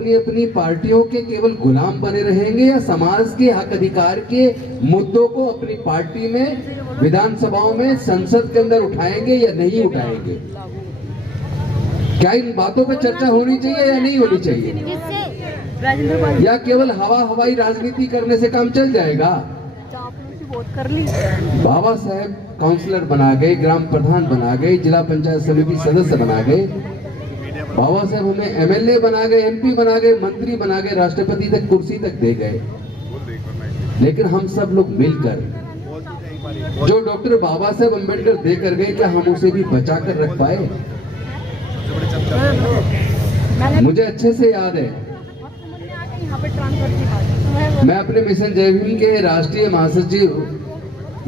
अपनी अपनी पार्टियों के केवल गुलाम बने रहेंगे या समाज के हक अधिकार के मुद्दों को अपनी पार्टी में, विधानसभाओं में, संसद के अंदर उठाएंगे या नहीं उठाएंगे? क्या इन बातों पर चर्चा होनी चाहिए या नहीं होनी चाहिए? या केवल हवाई राजनीति करने से काम चल जाएगा? बाबा साहेब काउंसलर बना गए, ग्राम प्रधान बना गए, जिला पंचायत समिति सदस्य बना गए, बाबा साहेब हमें एमएलए बना गए, एमपी बना गए, मंत्री बना गए, राष्ट्रपति तक कुर्सी तक दे गए। लेकिन हम सब लोग मिलकर जो डॉक्टर बाबा साहेब अम्बेडकर देकर गए, क्या हम उसे भी बचा कर रख पाए? मुझे अच्छे से याद है, मैं अपने मिशन जय भीम के राष्ट्रीय महासचिव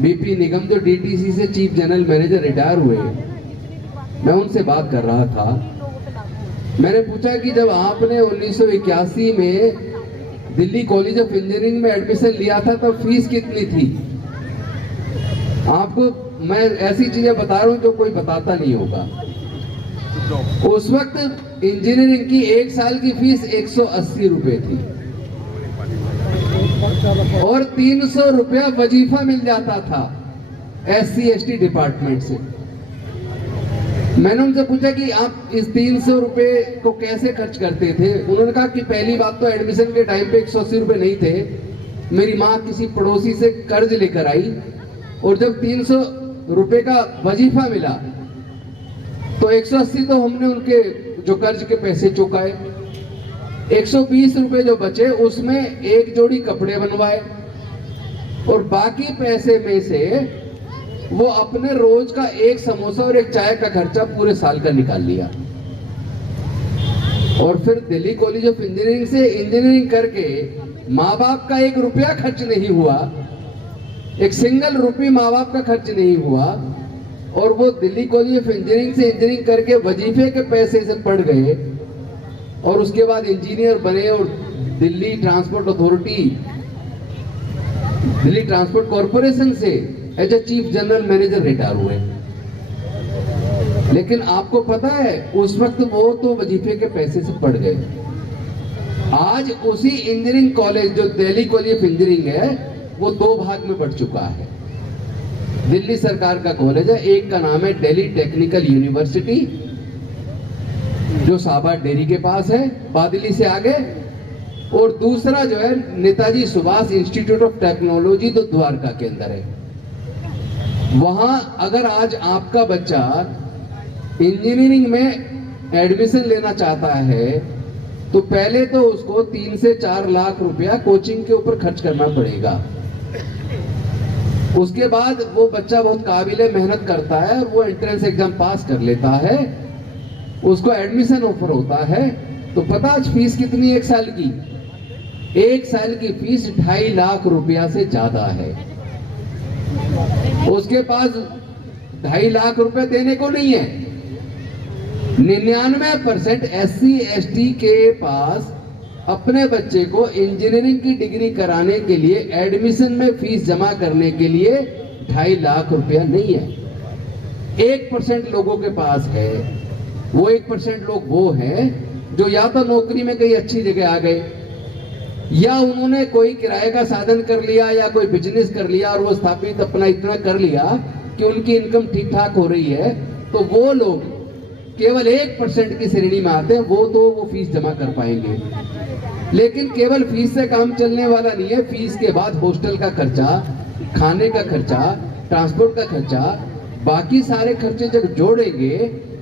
बीपी निगम, जो डीटीसी से चीफ जनरल मैनेजर रिटायर हुए, मैं उनसे बात कर रहा था। मैंने पूछा कि जब आपने 1981 में दिल्ली कॉलेज ऑफ इंजीनियरिंग में एडमिशन लिया था तब फीस कितनी थी? आपको मैं ऐसी चीजें बता रहा हूं जो कोई बताता नहीं होगा। उस वक्त इंजीनियरिंग की एक साल की फीस 180 रुपए थी और 300 रुपया वजीफा मिल जाता था SC/ST डिपार्टमेंट से। मैंने उनसे पूछा कि आप इस 300 रुपए को कैसे खर्च करते थे? उन्होंने कहा कि पहली बात तो एडमिशन के टाइम पे 180 रुपए नहीं थे, मेरी माँ किसी पड़ोसी से कर्ज लेकर आई और जब 300 रुपए का वजीफा मिला तो 180 तो हमने उनके जो कर्ज के पैसे चुकाए, 120 रुपए जो बचे उसमें एक जोड़ी कपड़े बनवाए और बाकी पैसे में से वो अपने रोज का एक समोसा और एक चाय का खर्चा पूरे साल का निकाल लिया। और फिर दिल्ली कॉलेज ऑफ इंजीनियरिंग से इंजीनियरिंग करके माँ बाप का 1 रुपया खर्च नहीं हुआ, एक सिंगल रुपये माँ बाप का खर्च नहीं हुआ और वो दिल्ली कॉलेज ऑफ इंजीनियरिंग से इंजीनियरिंग करके वजीफे के पैसे से पढ़ गए और उसके बाद इंजीनियर बने और Delhi transport authority, Delhi transport corporation से as a chief general manager retire हुए। लेकिन आपको पता है उस वक्त वो तो वजीफे के पैसे से पढ़ गए। आज उसी इंजीनियरिंग कॉलेज जो दिल्ली कॉलेज ऑफ इंजीनियरिंग है वो 2 भाग में बढ़ चुका है। दिल्ली सरकार का कॉलेज है, एक का नाम है दिल्ली टेक्निकल यूनिवर्सिटी जो साबा डेरी के पास है, बादली से आगे, और दूसरा जो है Netaji Subhash institute of technology जो द्वारका के अंदर है। वहां अगर आज आपका बच्चा इंजीनियरिंग में एडमिशन लेना चाहता है तो पहले तो उसको 3 से 4 लाख रुपया कोचिंग के ऊपर खर्च करना पड़ेगा। उसके बाद वो बच्चा बहुत काबिल मेहनत करता है और वो एंट्रेंस एग्जाम पास कर लेता है, उसको एडमिशन ऑफर होता है। तो पता आज फीस कितनी? 1 साल की, 1 साल की फीस 2.5 लाख रुपया से ज्यादा है। उसके पास 2.5 लाख रुपए देने को नहीं है। 99% SC/ST के पास अपने बच्चे को इंजीनियरिंग की डिग्री कराने के लिए एडमिशन में फीस जमा करने के लिए 2.5 लाख रुपया नहीं है। 1% लोगों के पास है। वो 1% लोग वो हैं जो या तो नौकरी में कहीं अच्छी जगह आ गए या उन्होंने कोई किराए का साधन कर लिया या कोई बिजनेस कर लिया और वो स्थापित अपना इतना कर लिया कि उनकी इनकम ठीक ठाक हो रही है। तो वो लोग केवल 1% की श्रेणी में आते हैं, वो फीस जमा कर पाएंगे। लेकिन केवल फीस से काम चलने वाला नहीं है। फीस के बाद हॉस्टल का खर्चा, खाने का खर्चा, ट्रांसपोर्ट का खर्चा, बाकी सारे खर्चे जब जोड़ेंगे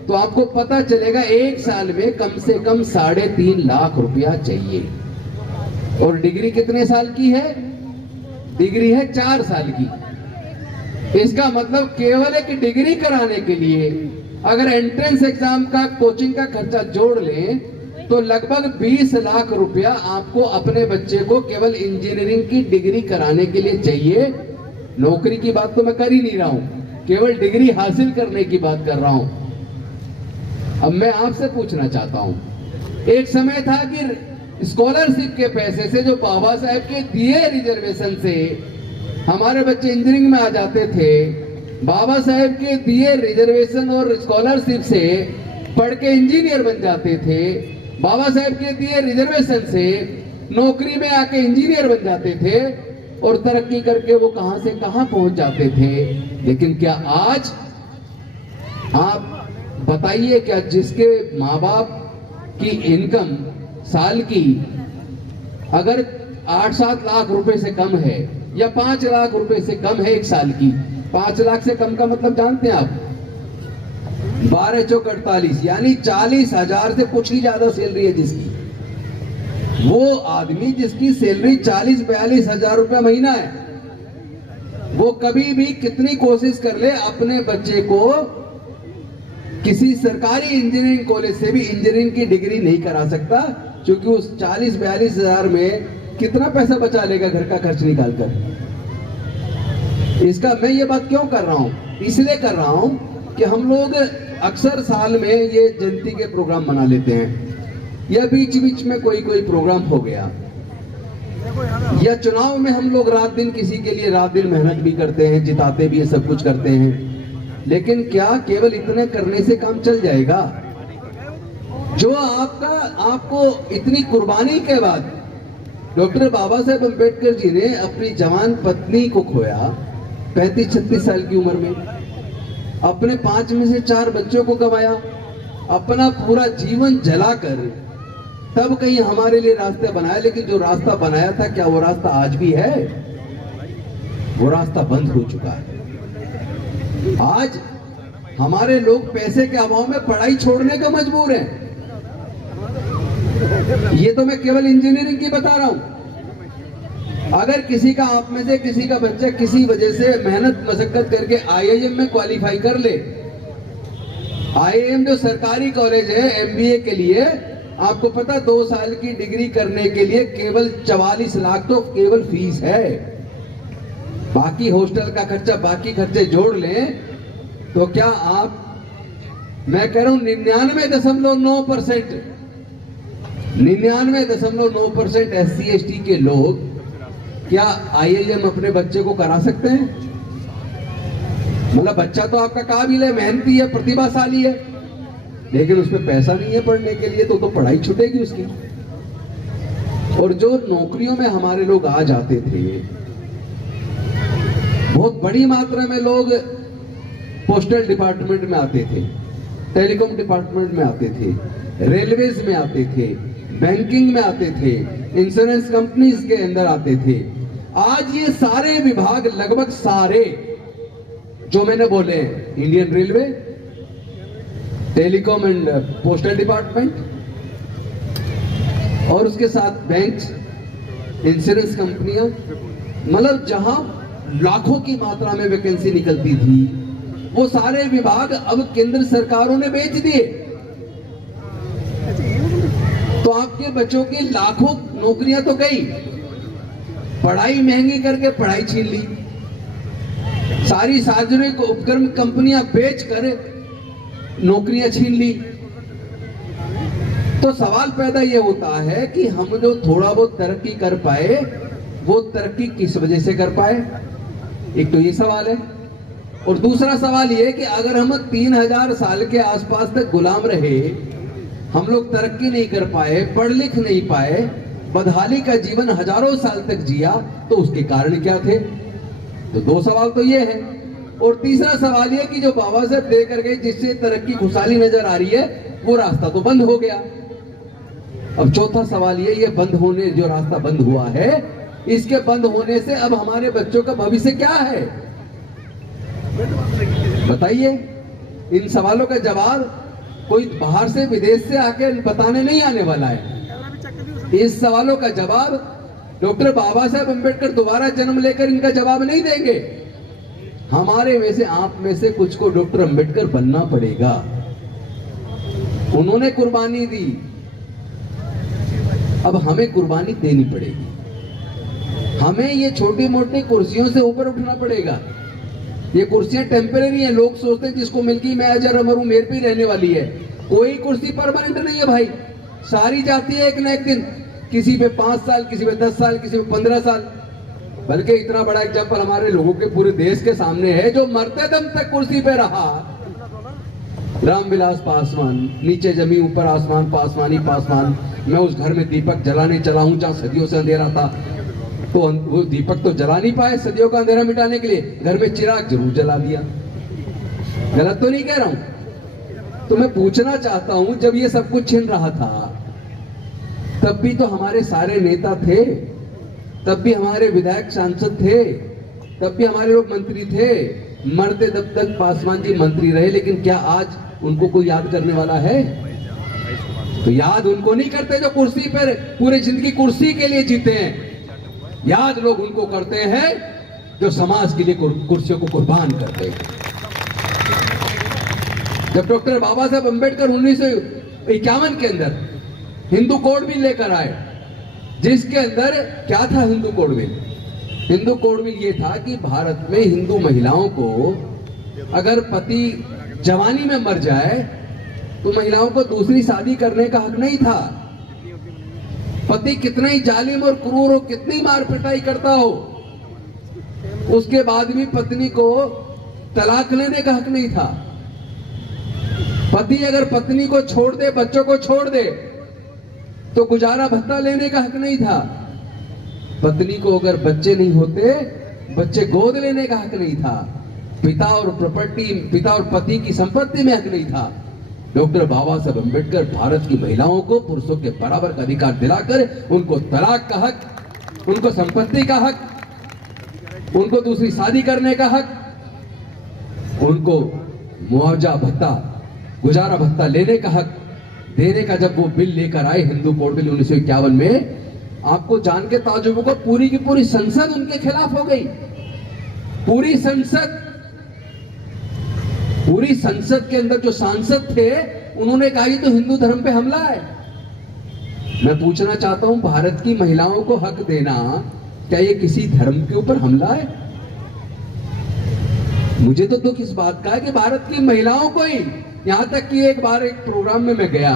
तो आपको पता चलेगा 1 साल में कम से कम 3.5 लाख रुपया चाहिए। और डिग्री कितने साल की है? डिग्री है 4 साल की। इसका मतलब केवल एक डिग्री कराने के लिए अगर एंट्रेंस एग्जाम का कोचिंग का खर्चा जोड़ लें तो लगभग 20 लाख रुपया आपको अपने बच्चे को केवल इंजीनियरिंग की डिग्री कराने के लिए चाहिए। नौकरी की बात तो मैं कर ही नहीं रहा हूं, केवल डिग्री हासिल करने की बात कर रहा हूं। अब मैं आपसे पूछना चाहता हूं, एक समय था कि स्कॉलरशिप के पैसे से, जो बाबा साहेब के दिए रिजर्वेशन से हमारे बच्चे इंजीनियरिंग में आ जाते थे, बाबा साहेब के दिए रिजर्वेशन और स्कॉलरशिप से पढ़ के इंजीनियर बन जाते थे। बाबा साहेब के दिए रिजर्वेशन से नौकरी में आके इंजीनियर बन जाते थे और तरक्की करके वो कहां से कहां पहुंच जाते थे। लेकिन क्या आज आप बताइए, क्या जिसके माँ बाप की इनकम साल की अगर 8-7 लाख रुपए से कम है या 5 लाख रुपए से कम है एक साल की, 5 लाख से कम का मतलब जानते हैं आप, 12 चौक 48 यानी 40,000 से कुछ ही ज्यादा सैलरी है जिसकी, वो आदमी जिसकी सैलरी 40-42 हजार रुपया महीना है, वो कभी भी कितनी कोशिश कर ले अपने बच्चे को किसी सरकारी इंजीनियरिंग कॉलेज से भी इंजीनियरिंग की डिग्री नहीं करा सकता, क्योंकि उस 40-42 हजार में कितना पैसा बचा लेगा घर का खर्च निकालकर। इसका मैं ये बात क्यों कर रहा हूं, इसलिए कर रहा हूं कि हम लोग अक्सर साल में ये जयंती के प्रोग्राम मना लेते हैं, या बीच बीच में कोई प्रोग्राम हो गया, या चुनाव में हम लोग रात दिन किसी के लिए रात दिन मेहनत भी करते हैं, जिताते भी है, सब कुछ करते हैं। लेकिन क्या केवल इतने करने से काम चल जाएगा? जो आपको इतनी कुर्बानी के बाद डॉक्टर बाबा साहेब अम्बेडकर जी ने अपनी जवान पत्नी को खोया 35-36 साल की उम्र में, अपने 5 में से 4 बच्चों को गंवाया, अपना पूरा जीवन जलाकर तब कहीं हमारे लिए रास्ते बनाया। लेकिन जो रास्ता बनाया था, क्या वो रास्ता आज भी है? वो रास्ता बंद हो चुका है। आज हमारे लोग पैसे के अभाव में पढ़ाई छोड़ने को मजबूर हैं। ये तो मैं केवल इंजीनियरिंग की बता रहा हूं। अगर किसी का, आप में से किसी का बच्चा किसी वजह से मेहनत मशक्कत करके IIM में क्वालिफाई कर ले, IIM जो सरकारी कॉलेज है MBA के लिए, आपको पता 2 साल की डिग्री करने के लिए केवल 44 लाख तो केवल फीस है। बाकी हॉस्टल का खर्चा, बाकी खर्चे जोड़ लें तो क्या आप, मैं कह रहा हूं 99.9% SC/ST के लोग क्या IIM अपने बच्चे को करा सकते हैं? मतलब बच्चा तो आपका काबिल है, मेहनती है, प्रतिभाशाली है, लेकिन उसमें पैसा नहीं है पढ़ने के लिए, तो पढ़ाई छूटेगी उसकी। और जो नौकरियों में हमारे लोग आ जाते थे, बहुत बड़ी मात्रा में लोग पोस्टल डिपार्टमेंट में आते थे, टेलीकॉम डिपार्टमेंट में आते थे, रेलवेज में आते थे, बैंकिंग में आते थे, इंश्योरेंस कंपनीज के अंदर आते थे। आज ये सारे विभाग, लगभग सारे जो मैंने बोले, Indian railway, telecom and postal department, और उसके साथ बैंक, इंश्योरेंस कंपनियां, मतलब जहां लाखों की मात्रा में वैकेंसी निकलती थी, वो सारे विभाग अब केंद्र सरकारों ने बेच दिए। तो आपके बच्चों की लाखों नौकरियां तो गई, पढ़ाई महंगी करके पढ़ाई छीन ली, सारी सार्वजनिक उपक्रम कंपनियां बेचकर नौकरियां छीन ली। तो सवाल पैदा यह होता है कि हम जो थोड़ा बहुत तरक्की कर पाए, वो तरक्की किस वजह से कर पाए? एक तो ये सवाल है। और दूसरा सवाल ये कि अगर हम 3000 साल के आसपास तक गुलाम रहे, हम लोग तरक्की नहीं कर पाए, पढ़ लिख नहीं पाए, बदहाली का जीवन हजारों साल तक जिया, तो उसके कारण क्या थे? तो 2 सवाल तो ये है। और तीसरा सवाल ये कि जो बाबा साहब देकर गए, जिससे तरक्की खुशहाली नजर आ रही है, वो रास्ता तो बंद हो गया। अब चौथा सवाल ये बंद होने, जो रास्ता बंद हुआ है, इसके बंद होने से अब हमारे बच्चों का भविष्य क्या है? बताइए। इन सवालों का जवाब कोई बाहर से, विदेश से आके बताने नहीं आने वाला है। इस सवालों का जवाब डॉक्टर बाबा साहेब अम्बेडकर दोबारा जन्म लेकर इनका जवाब नहीं देंगे। हमारे में से, आप में से कुछ को डॉक्टर अम्बेडकर बनना पड़ेगा। उन्होंने कुर्बानी दी, अब हमें कुर्बानी देनी पड़ेगी। हमें ये छोटी मोटी कुर्सियों से ऊपर उठना पड़ेगा। ये कुर्सियां टेम्परेरी हैं। लोग सोचते हैं जिसको मिल गई, मैं अजर अमर हूं, मेरे पे रहने वाली है। कोई कुर्सी परमानेंट नहीं है भाई, सारी जाती है एक न एक दिन। किसी पे 5 साल, किसी पे 10 साल, किसी पे 15 साल। बल्कि इतना बड़ा एग्जाम्पल हमारे लोगों के पूरे देश के सामने है, जो मरते दम तक कुर्सी पे रहा, रामविलास पासवान, नीचे जमी ऊपर आसमान, पासवान ही पासवान। मैं उस घर में दीपक जलाने चला हूं जहां सदियों से अंधेरा था, तो वो दीपक तो जला नहीं पाए सदियों का अंधेरा मिटाने के लिए, घर में चिराग जरूर जला दिया। गलत तो नहीं कह रहा हूं। तो मैं पूछना चाहता हूं, जब ये सब कुछ छिन रहा था तब भी तो हमारे सारे नेता थे, तब भी हमारे विधायक सांसद थे, तब भी हमारे लोग मंत्री थे, मरते दब तक पासवान जी मंत्री रहे। लेकिन क्या आज उनको कोई याद करने वाला है? तो याद उनको नहीं करते जो कुर्सी पर पूरी जिंदगी कुर्सी के लिए जीते हैं। याद लोग उनको करते हैं जो समाज के लिए कुर्सियों को कुर्बान करते हैं। जब डॉक्टर बाबा साहब अम्बेडकर 1951 के अंदर हिंदू कोड बिल लेकर आए, जिसके अंदर क्या था Hindu code bill? Hindu code bill ये था कि भारत में हिंदू महिलाओं को अगर पति जवानी में मर जाए तो महिलाओं को दूसरी शादी करने का हक नहीं था। पति कितना ही जालिम और क्रूर हो, कितनी मार पिटाई करता हो, उसके बाद भी पत्नी को तलाक लेने का हक नहीं था। पति अगर पत्नी को छोड़ दे, बच्चों को छोड़ दे, तो गुजारा भत्ता लेने का हक नहीं था। पत्नी को अगर बच्चे नहीं होते, बच्चे गोद लेने का हक नहीं था। पिता और पति की संपत्ति में हक नहीं था। डॉक्टर बाबा साहब अम्बेडकर भारत की महिलाओं को पुरुषों के बराबर का अधिकार दिलाकर उनको तलाक का हक, उनको संपत्ति का हक, उनको दूसरी शादी करने का हक, उनको मुआवजा भत्ता, गुजारा भत्ता लेने का हक देने का जब वो बिल लेकर आए, हिंदू कोड बिल 1951 में, आपको जान के ताज्जुब होगा, पूरी की पूरी संसद उनके खिलाफ हो गई। पूरी संसद के अंदर जो सांसद थे उन्होंने कहा ये तो हिंदू धर्म पे हमला है। मैं पूछना चाहता हूं, भारत की महिलाओं को हक देना क्या ये किसी धर्म के ऊपर हमला है? मुझे तो दुख इस बात का है कि भारत की महिलाओं को ही, यहां तक कि एक बार एक प्रोग्राम में मैं गया,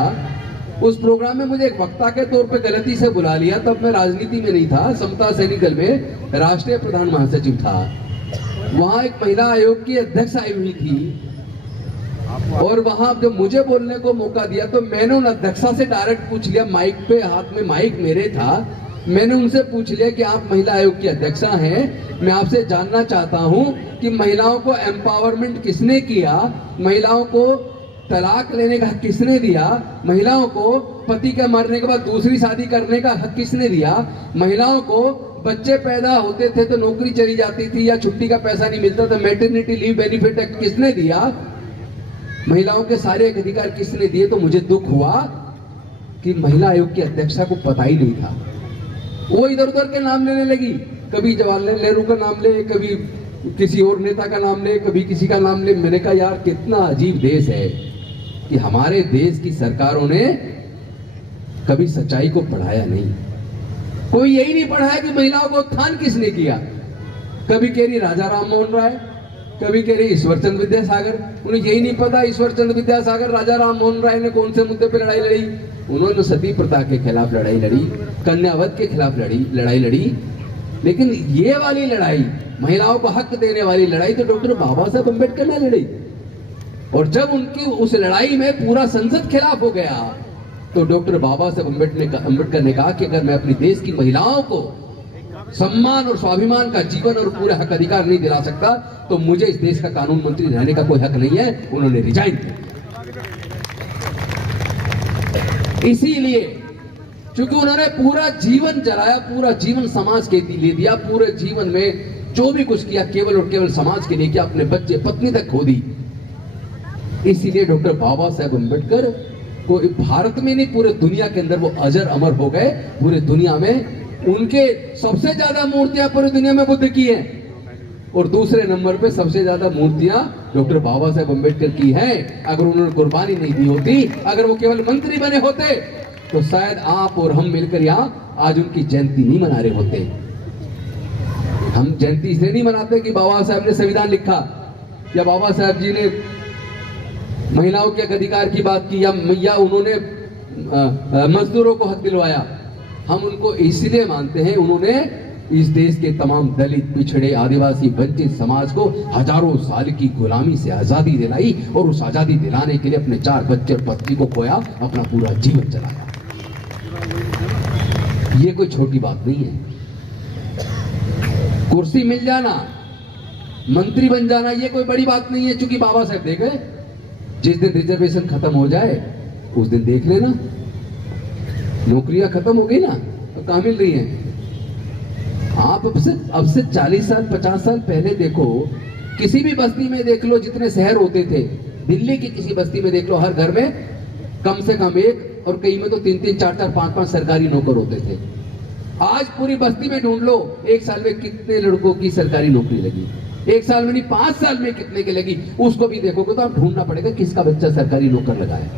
उस प्रोग्राम में मुझे एक वक्ता के तौर पे गलती से बुला लिया। तब मैं राजनीति में नहीं था, समता सैनिकल में राष्ट्रीय प्रधान महासचिव था। वहां एक महिला आयोग की अध्यक्ष आई हुई थी और वहां जब मुझे बोलने को मौका दिया तो मैंने उन अध्यक्षा से डायरेक्ट पूछ लिया, माइक पे, हाथ में माइक मेरे था, मैंने उनसे पूछ लिया कि आप महिला आयोग की अध्यक्षा हैं, मैं आपसे जानना चाहता हूं कि महिलाओं को एम्पावरमेंट किसने किया, महिलाओं को तलाक लेने का हक किसने दिया, महिलाओं को पति के मरने के बाद दूसरी शादी करने का हक किसने दिया, महिलाओं को बच्चे पैदा होते थे तो नौकरी चली जाती थी या छुट्टी का पैसा नहीं मिलता था, मैटरनिटी लीव बेनिफिट एक्ट किसने दिया, महिलाओं के सारे अधिकार किसने दिए? तो मुझे दुख हुआ कि महिला आयोग की अध्यक्षा को पता ही नहीं था। वो इधर उधर के नाम लेने लगी, कभी जवाहरलाल नेहरू का नाम ले, कभी किसी और नेता का नाम ले, कभी किसी का नाम ले। मैंने कहा यार कितना अजीब देश है कि हमारे देश की सरकारों ने कभी सच्चाई को पढ़ाया नहीं। कोई यही नहीं पढ़ाया कि महिलाओं को उत्थान किसने किया। कभी कह रही राजा राम मोहन राय, कभी कह रही ईश्वरचंद विद्यासागर। उन्हें यही नहीं पता ईश्वरचंद विद्यासागर, राजा राम मोहन राय ने कौन से मुद्दे पे लड़ाई लड़ी। उन्होंने सती प्रथा के खिलाफ लड़ाई लड़ी, कन्यावध के खिलाफ लड़ाई लड़ी, लेकिन ये वाली लड़ाई, महिलाओं को हक देने वाली लड़ाई तो डॉक्टर बाबा साहब अम्बेडकर ने लड़ी। और जब उनकी उस लड़ाई में पूरा संसद खिलाफ हो गया तो डॉक्टर बाबा साहब अम्बेडकर ने कहा कि अगर मैं अपनी देश की महिलाओं को सम्मान और स्वाभिमान का जीवन और पूरा हक अधिकार नहीं दिला सकता तो मुझे इस देश का कानून मंत्री रहने का कोई हक नहीं है। उन्होंने रिजाइन किया। इसीलिए क्योंकि उन्होंने पूरा जीवन जलाया, पूरा जीवन समाज के लिए दिया, पूरे जीवन में जो भी कुछ किया केवल और केवल समाज के लिए किया, अपने बच्चे पत्नी तक खो दी। इसीलिए डॉक्टर बाबा साहब अम्बेडकर को भारत में नहीं पूरे दुनिया के अंदर वो अजर अमर हो गए। पूरे दुनिया में उनके सबसे ज्यादा मूर्तियां पूरी दुनिया में बुद्ध की हैं और दूसरे नंबर पे सबसे ज्यादा मूर्तियां डॉक्टर बाबा साहब अम्बेडकर की हैं। अगर उन्होंने कुर्बानी नहीं दी होती, अगर वो केवल मंत्री बने होते तो शायद आप और हम मिलकर यहाँ आज उनकी जयंती नहीं मना रहे होते। हम जयंती इसलिए नहीं मनाते कि बाबा साहब ने संविधान लिखा या बाबा साहब जी ने महिलाओं के अधिकार की बात की या उन्होंने मजदूरों को हक दिलवाया। हम उनको इसलिए मानते हैं उन्होंने इस देश के तमाम दलित, पिछड़े, आदिवासी, वंचित समाज को हजारों साल की गुलामी से आजादी दिलाई और उस आजादी दिलाने के लिए अपने 4 बच्चे और पत्नी को खोया, अपना पूरा जीवन चलाया। ये कोई छोटी बात नहीं है। कुर्सी मिल जाना, मंत्री बन जाना, ये कोई बड़ी बात नहीं है। चूंकि बाबा साहब दे गए, जिस दिन रिजर्वेशन खत्म हो जाए उस दिन देख लेना, नौकरियां खत्म हो गई ना, तो कहां मिल रही हैं? आप अब से 40 साल 50 साल पहले देखो, किसी भी बस्ती में देख लो, जितने शहर होते थे, दिल्ली की किसी बस्ती में देख लो, हर घर में कम से कम एक और कई में तो 3-3 4-4 5-5 सरकारी नौकर होते थे। आज पूरी बस्ती में ढूंढ लो, एक साल में कितने लड़कों की सरकारी नौकरी लगी, एक साल में नहीं 5 साल में कितने की लगी, उसको भी देखोगे तो आप ढूंढना पड़ेगा किसका बच्चा सरकारी नौकर लगा है।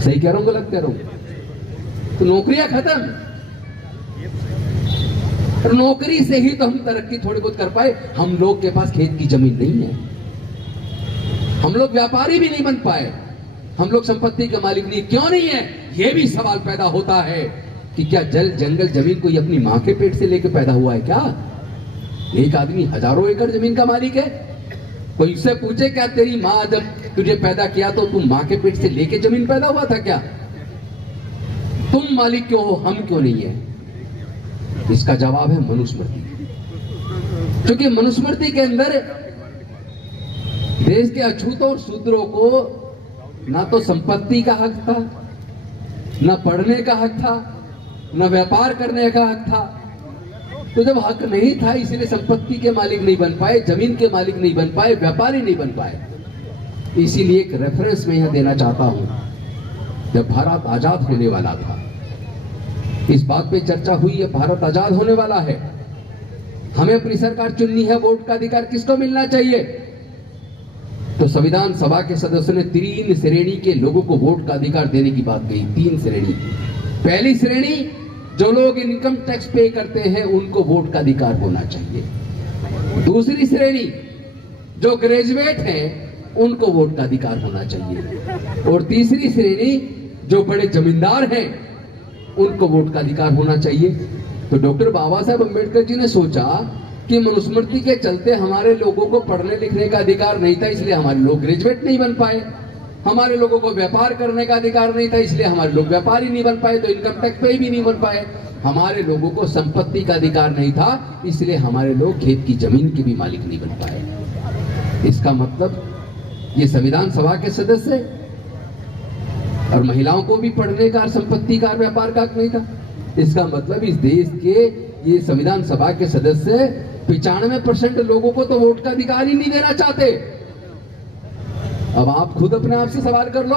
सही कह रहा हूं गलत कह रहा हूं? तो नौकरियां खत्म। नौकरी से ही तो हम तरक्की थोड़ी बहुत कर पाए। हम लोग के पास खेत की जमीन नहीं है, हम लोग व्यापारी भी नहीं बन पाए, हम लोग संपत्ति के मालिक नहीं। क्यों नहीं है? यह भी सवाल पैदा होता है कि क्या जल जंगल जमीन कोई अपनी मां के पेट से लेकर पैदा हुआ है क्या? एक आदमी हजारों एकड़ जमीन का मालिक है। कोई उससे पूछे क्या तेरी मां जब तुझे पैदा किया तो तुम मां के पेट से लेके जमीन पैदा हुआ था क्या? तुम मालिक क्यों हो, हम क्यों नहीं है? इसका जवाब है मनुस्मृति। क्योंकि मनुस्मृति के अंदर देश के अछूतों और शूद्रों को ना तो संपत्ति का हक था, ना पढ़ने का हक था, ना व्यापार करने का हक था। तो जब हक नहीं था, इसलिए संपत्ति के मालिक नहीं बन पाए, जमीन के मालिक नहीं बन पाए, व्यापारी नहीं बन पाए। इसीलिए एक रेफरेंस मैं यहां देना चाहता हूं। जब भारत आजाद होने वाला था, इस बात पे चर्चा हुई है, भारत आजाद होने वाला है, हमें अपनी सरकार चुननी है, वोट का अधिकार किसको मिलना चाहिए? तो संविधान सभा के सदस्यों ने 3 श्रेणी के लोगों को वोट का अधिकार देने की बात कही। 3 श्रेणी। पहली श्रेणी, जो लोग इनकम टैक्स पे करते हैं उनको वोट का अधिकार होना चाहिए। दूसरी श्रेणी, जो ग्रेजुएट हैं उनको वोट का अधिकार होना चाहिए। और तीसरी श्रेणी, जो बड़े जमींदार हैं उनको वोट का अधिकार होना चाहिए। तो डॉक्टर बाबा साहब अम्बेडकर जी ने सोचा कि मनुस्मृति के चलते हमारे लोगों को पढ़ने लिखने का अधिकार नहीं था, इसलिए हमारे लोग ग्रेजुएट नहीं बन पाए। हमारे लोगों को व्यापार करने का अधिकार नहीं था, इसलिए हमारे लोग व्यापारी नहीं बन पाए, तो इनकम टैक्स पे भी नहीं बन पाए। हमारे लोगों को संपत्ति का अधिकार नहीं था, इसलिए हमारे लोग खेत की जमीन के भी मालिक नहीं बन पाए। इसका मतलब ये संविधान सभा के सदस्य और महिलाओं को भी पढ़ने का, संपत्ति का, व्यापार का हक नहीं था। इसका मतलब इस देश के ये संविधान सभा के सदस्य 95% लोगों को तो वोट का अधिकार ही नहीं देना चाहते। अब आप खुद अपने आप से सवाल कर लो,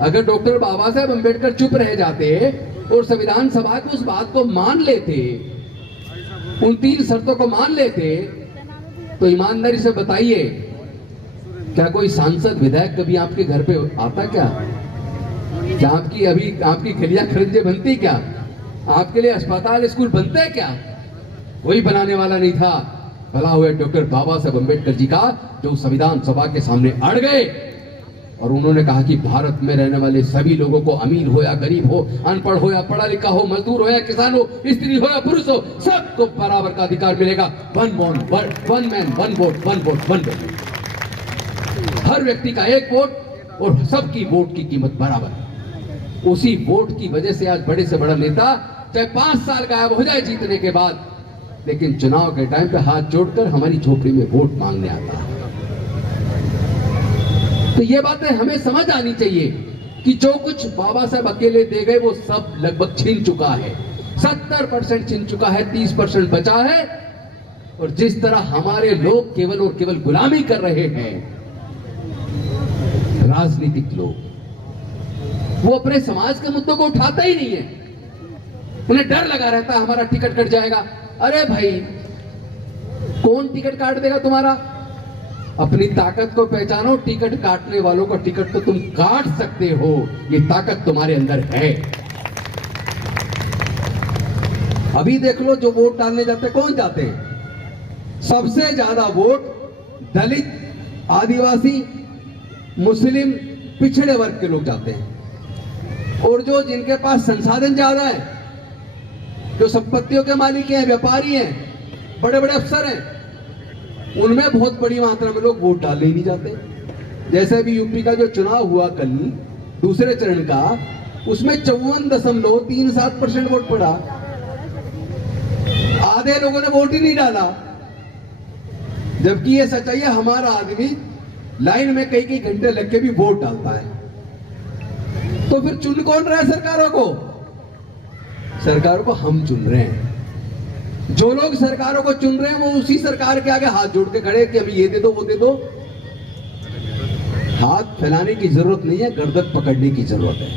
अगर डॉक्टर बाबा साहब अम्बेडकर चुप रह जाते और संविधान सभा की उस बात को मान लेते, उन 3 शर्तों को मान लेते, तो ईमानदारी से बताइए, क्या कोई सांसद विधायक कभी आपके घर पे आता क्या? क्या आपकी खलिया खरंजे बनती क्या? आपके लिए अस्पताल स्कूल बनते क्या? कोई बनाने वाला नहीं था। भला हुए डॉक्टर बाबा साहब अम्बेडकर जी का, जो संविधान सभा के सामने अड़ गए और उन्होंने कहा कि भारत में रहने वाले सभी लोगों को, अमीर हो या गरीब हो, अनपढ़ हो या पढ़ा लिखा हो, मजदूर हो या किसान हो, स्त्री हो या पुरुष हो, सबको बराबर का अधिकार मिलेगा। One man one vote. हर व्यक्ति का 1 वोट और सबकी वोट की कीमत बराबर। उसी वोट की वजह से आज बड़े से बड़ा नेता चाहे 5 साल गायब हो जाए जीतने के बाद, लेकिन चुनाव के टाइम पे हाथ जोड़कर हमारी झोपड़ी में वोट मांगने आता है। तो ये बातें हमें समझ आनी चाहिए कि जो कुछ बाबा साहब अकेले दे गए वो सब लगभग छीन चुका है। 70% छीन चुका है, 30% बचा है। और जिस तरह हमारे लोग केवल और केवल गुलामी कर रहे हैं, राजनीतिक लोग, वो अपने समाज के मुद्दों को उठाता ही नहीं है। उन्हें डर लगा रहता है हमारा टिकट कट जाएगा। अरे भाई, कौन टिकट काट देगा तुम्हारा? अपनी ताकत को पहचानो। टिकट काटने वालों का टिकट तो तुम काट सकते हो, ये ताकत तुम्हारे अंदर है। अभी देख लो, जो वोट डालने जाते हैं, कौन जाते हैं? सबसे ज्यादा वोट दलित, आदिवासी, मुस्लिम, पिछड़े वर्ग के लोग जाते हैं। और जो जिनके पास संसाधन ज्यादा है, जो संपत्तियों के मालिक हैं, व्यापारी हैं, बड़े बड़े अफसर हैं, उनमें बहुत बड़ी मात्रा में लोग वोट डालने ही नहीं जाते। जैसे अभी यूपी का जो चुनाव हुआ कल दूसरे चरण का, उसमें 54.37% वोट पड़ा। आधे लोगों ने वोट ही नहीं डाला, जबकि ये सच्चाई है हमारा आदमी लाइन में कई कई घंटे लग के भी वोट डालता है। तो फिर चुन कौन रहा है सरकारों को? सरकारों को हम चुन रहे हैं। जो लोग सरकारों को चुन रहे हैं वो उसी सरकार के आगे हाथ जोड़ के खड़े कि अभी ये दे दो वो दे दो। हाथ फैलाने की जरूरत नहीं है, गर्दन पकड़ने की जरूरत है।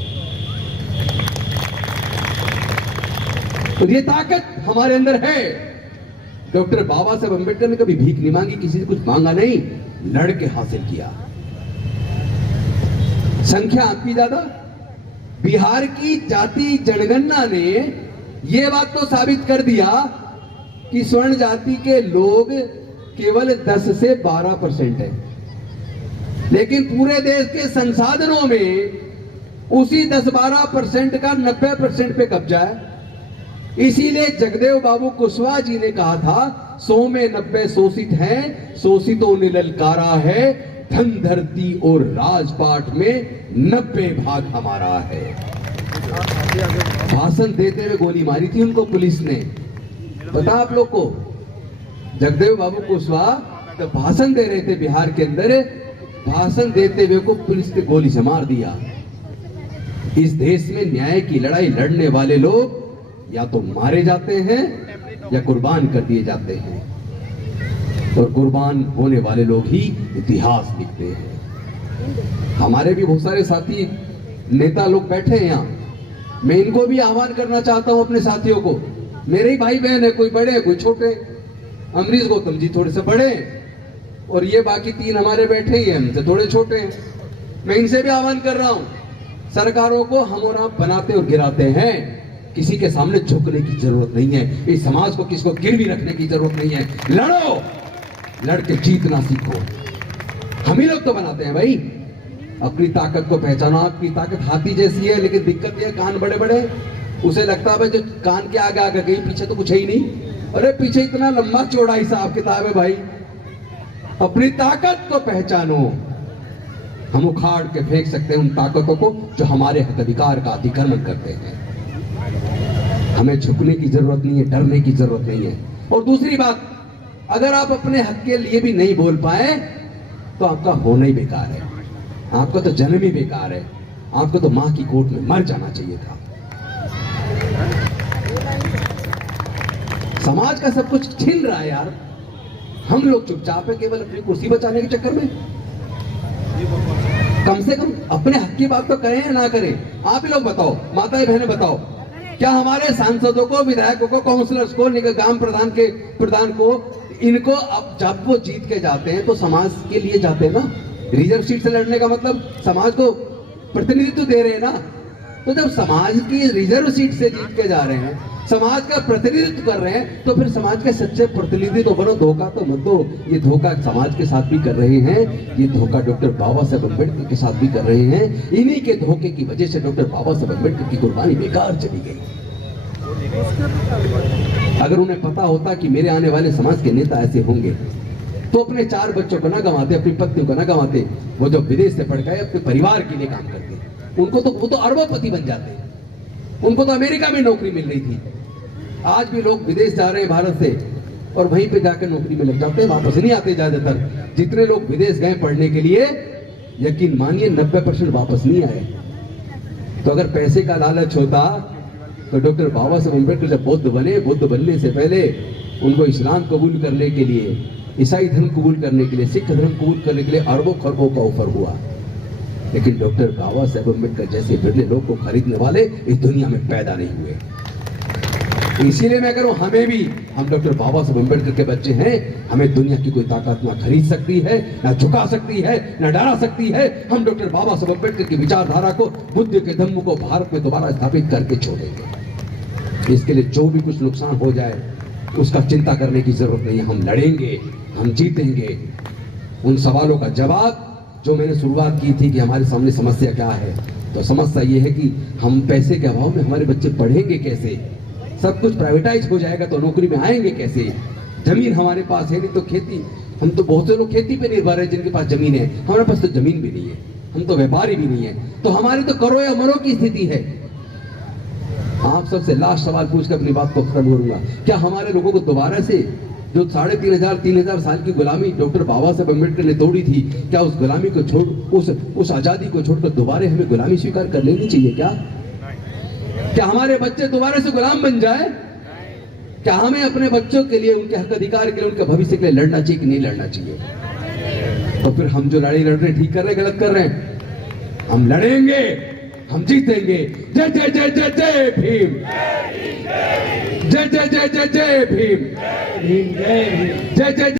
तो ये ताकत हमारे अंदर है। डॉक्टर बाबा साहब अम्बेडकर ने कभी भीख नहीं मांगी, किसी से कुछ मांगा नहीं, लड़के हासिल किया। संख्या आपकी ज्यादा, बिहार की जाति जनगणना ने यह बात तो साबित कर दिया कि स्वर्ण जाति के लोग केवल 10 से 12% है, लेकिन पूरे देश के संसाधनों में उसी 10-12% का 90% पे कब्जा है। इसीलिए जगदेव बाबू कुशवाहा जी ने कहा था, 100 में 90 शोषित हैं, शोषितों ने ललकारा है, धन धरती और राजपाट में 90 भाग हमारा है। भाषण देते हुए गोली मारी थी उनको पुलिस ने, पता आप लोग को? जगदेव बाबू कुशवाहा जब भाषण दे रहे थे बिहार के अंदर, भाषण देते हुए को पुलिस ने गोली से मार दिया। इस देश में न्याय की लड़ाई लड़ने वाले लोग या तो मारे जाते हैं या कुर्बान कर दिए जाते हैं, और कुर्बान होने वाले लोग ही इतिहास लिखते हैं। हमारे भी बहुत सारे साथी नेता लोग बैठे हैं यहाँ, मैं इनको भी आह्वान करना चाहता हूं, अपने साथियों को। मेरे ही भाई बहन है, कोई बड़े हैं कोई छोटे। अमरीश गौतम जी थोड़े से बड़े हैं और ये बाकी 3 हमारे बैठे ही हैं, हमसे थोड़े छोटे हैं। मैं इनसे भी आह्वान कर रहा हूं, सरकारों को हम और आप बनाते और गिराते हैं, किसी के सामने झुकने की जरूरत नहीं है। इस समाज को किसी को गिरवी रखने की जरूरत नहीं है। लड़ो, लड़के जीतना सीखो। हम ही लोग तो बनाते हैं भाई। अपनी ताकत को पहचानो। आपकी ताकत हाथी जैसी है, लेकिन दिक्कत यह कान बड़े बड़े, उसे लगता है भाई जो कान के आगे आगे गई, पीछे तो कुछ है ही नहीं। अरे पीछे इतना लंबा चौड़ा हिसाब किताब है भाई। अपनी ताकत को पहचानो। हम उखाड़ के फेंक सकते हैं उन ताकतों को जो हमारे हक अधिकार का अतिक्रमण करते हैं। हमें झुकने की जरूरत नहीं है, डरने की जरूरत नहीं है। और दूसरी बात, अगर आप अपने हक के लिए भी नहीं बोल पाए तो आपका होना ही बेकार है, आपका तो जन्म ही बेकार है। आपको तो मां की गोद में मर जाना चाहिए था। समाज का सब कुछ छीन रहा है यार, हम लोग चुपचाप है केवल अपनी कुर्सी बचाने के चक्कर में। कम से कम अपने हक की बात तो करें या ना करें। आप ही लोग बताओ, माताएं बहनें बताओ, क्या हमारे सांसदों को, विधायकों को, काउंसलर्स को, ग्राम प्रधान को, इनको अब जब वो जीत के जाते हैं तो समाज के लिए जाते हैं ना। रिजर्व सीट से लड़ने का मतलब समाज को प्रतिनिधित्व दे रहे हैं ना। तो जब समाज की रिजर्व सीट से जीत के जा रहे हैं, समाज का प्रतिनिधित्व कर रहे हैं, तो फिर समाज के सच्चे प्रतिनिधि तो बनो, धोखा तो मत दो। ये धोखा समाज के साथ भी कर रहे हैं, ये धोखा डॉक्टर बाबा साहब अम्बेडकर के साथ भी कर रहे हैं। इन्हीं के धोखे की वजह से डॉक्टर बाबा साहब अम्बेडकर की कुर्बानी बेकार चली गई। अगर उन्हें पता होता कि मेरे आने वाले समाज के नेता ऐसे होंगे, तो अपने 4 बच्चों को ना गंवाते, अपनी पत्नियों को ना गंवाते। वो जो विदेश से पढ़ गए अपने परिवार के लिए काम करते, उनको तो वो तो अरबोपति बन जाते। उनको तो अमेरिका में नौकरी मिल रही थी। आज भी लोग विदेश जा रहे हैं भारत से और वहीं पे जाकर नौकरी में लग जाते हैं, वापस नहीं आते। ज्यादातर जितने लोग विदेश गए पढ़ने के लिए, यकीन मानिए 90% वापस नहीं आए। तो अगर पैसे का लालच होता तो डॉक्टर बाबा साहब अम्बेडकर जब बुद्ध बने, बुद्ध बनने से पहले उनको इस्लाम कबूल करने के लिए, ईसाई धर्म कबूल करने के लिए, सिख धर्म कबूल करने के लिए अरबों खरबों का ऑफर हुआ। लेकिन डॉक्टर बाबा साहब अम्बेडकर जैसे बिरले लोग को खरीदने वाले इस दुनिया में पैदा नहीं हुए। इसीलिए मैं कह रहा हूं, हमें भी, हम डॉक्टर बाबा साहब अम्बेडकर के बच्चे हैं, हमें दुनिया की कोई ताकत ना खरीद सकती है, ना झुका सकती है, ना डरा सकती है। हम डॉक्टर बाबा साहब अम्बेडकर की विचारधारा को, बुद्ध के धम्म को भारत में दोबारा स्थापित करके छोड़ेंगे। इसके लिए जो भी कुछ नुकसान हो जाए उसका चिंता करने की जरूरत नहीं है। हम लड़ेंगे, हम जीतेंगे। उन सवालों का जवाब जो मैंने शुरुआत की थी कि हमारे सामने समस्या क्या है, तो समस्या ये है कि हम पैसे के अभाव में हमारे बच्चे पढ़ेंगे कैसे, सब कुछ प्राइवेटाइज हो जाएगा तो नौकरी में आएंगे कैसे? जमीन हमारे पास है नहीं तो खेती, हम तो बहुत से लोग खेती पे निर्भर है जिनके पास जमीन है, हमारे पास तो जमीन भी नहीं है, हम तो व्यापारी भी नहीं है, तो हमारी तो करो या मरो की स्थिति है। आप सबसे लास्ट सवाल पूछ कर अपनी बात को खत्म करूंगा। क्या हमारे लोगों को दोबारा से जो 3,500 साल की गुलामी डॉक्टर बाबा साहब अम्बेडकर ने तोड़ी थी, क्या उस गुलामी को छोड़, उस आजादी को छोड़कर दोबारा हमें गुलामी स्वीकार कर लेनी चाहिए? क्या हमारे बच्चे दोबारा से गुलाम बन जाए? क्या हमें अपने बच्चों के लिए, उनके हक अधिकार के लिए, उनके भविष्य के लिए लड़ना चाहिए कि नहीं लड़ना चाहिए? तो फिर हम जो लड़ाई लड़ रहे हैं ठीक कर रहे हैं, गलत कर रहे हैं? हम लड़ेंगे, हम जीतेंगे। जय जय जय जय जय भीम, जय जय जय जय जय भीम, जय जय।